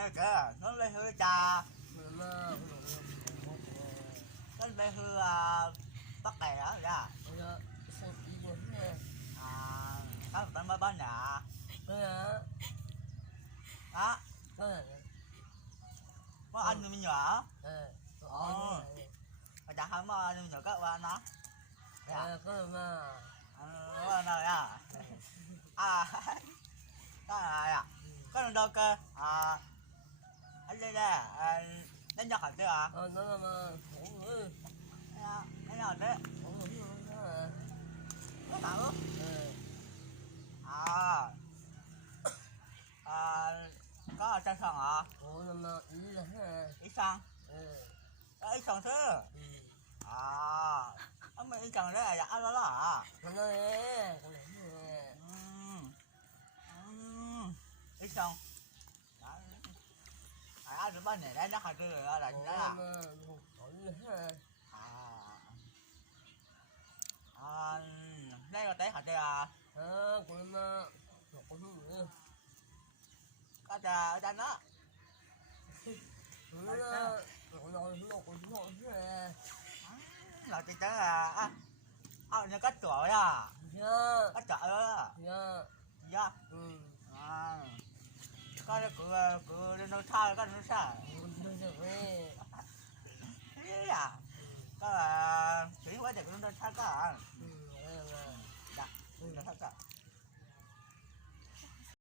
rồi kìa, nó lấy hư trà, mà nó lấy hư bắt đẻ đó ra. bây giờ sao đi quấn nè Các bạn mới bán nhà, bây giờ đó, có là có anh mình nhỏ, có mà chả không mà anh nhỏ các bạn nó, có mà có nơi à, cái này à, có lần đâu cơ, anh đây nè, nó nhặt hạt chưa à, nó là mà khổ người nó nhặt đấy, khổ người nó là có thử, có ở trên sân à, khổ là mà ý là ít sân, ít sân thứ, mình ít sân đấy là ăn đó à, cái này ít sân, ăn được bao nhiêu đấy nó hay cứ là đó là, đây là té hạt chưa à, cũng mà cũng nữa có trà ở trên đó. nó cũng Là chắc chắn là như cách trời à, dạ cách trời á, dạ dạ, có cái cửa lên nó xa, có nó xa, thế à, có là chỉ quá thì nó xa có à, dạ, nó xa.